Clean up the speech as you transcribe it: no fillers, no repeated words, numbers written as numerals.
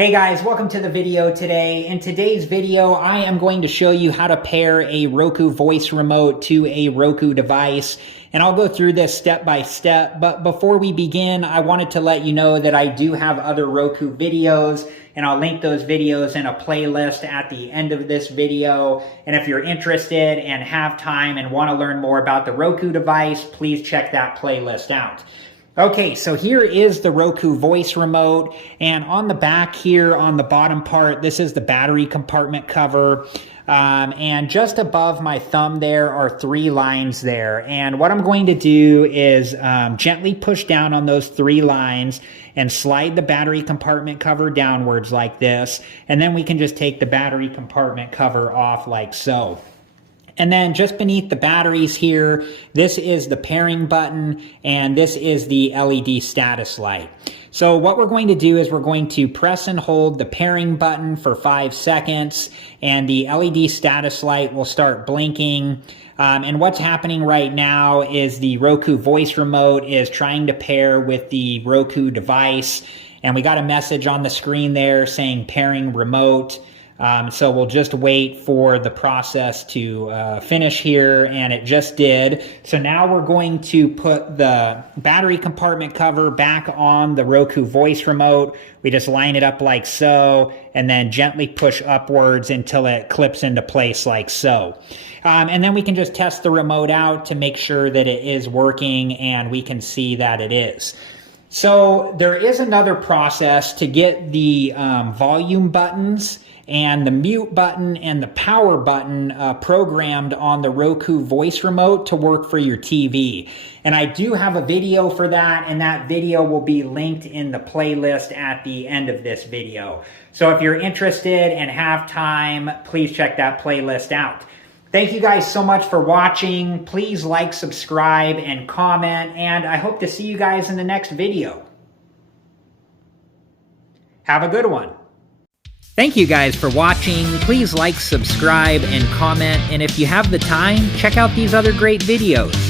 Hey guys, welcome to the video today. In today's video, I am going to show you how to pair a Roku voice remote to a Roku device. And I'll go through this step by step, but before we begin, I wanted to let you know that I do have other Roku videos, and I'll link those videos in a playlist at the end of this video. And if you're interested and have time and want to learn more about the Roku device, please check that playlist out. Okay, so here is the Roku voice remote, and on the back here on the bottom part, this is the battery compartment cover. And just above my thumb there are 3 lines there. And what I'm going to do is gently push down on those 3 lines and slide the battery compartment cover downwards like this. And then we can just take the battery compartment cover off like so. And then just beneath the batteries here, this is the pairing button, and this is the LED status light. So what we're going to do is we're going to press and hold the pairing button for 5 seconds, and the LED status light will start blinking. And what's happening right now is the Roku voice remote is trying to pair with the Roku device, and we got a message on the screen there saying pairing remote. So we'll just wait for the process to finish here, and it just did. So now we're going to put the battery compartment cover back on the Roku voice remote. We just line it up like so, and then gently push upwards until it clips into place like so. And then we can just test the remote out to make sure that it is working, and we can see that it is. So there is another process to get the volume buttons and the mute button and the power button programmed on the Roku voice remote to work for your TV. And I do have a video for that, and that video will be linked in the playlist at the end of this video. So if you're interested and have time, please check that playlist out. Thank you guys so much for watching. Please like, subscribe, and comment, and I hope to see you guys in the next video. Have a good one. Thank you guys for watching. Please like, subscribe, and comment, and if you have the time, check out these other great videos.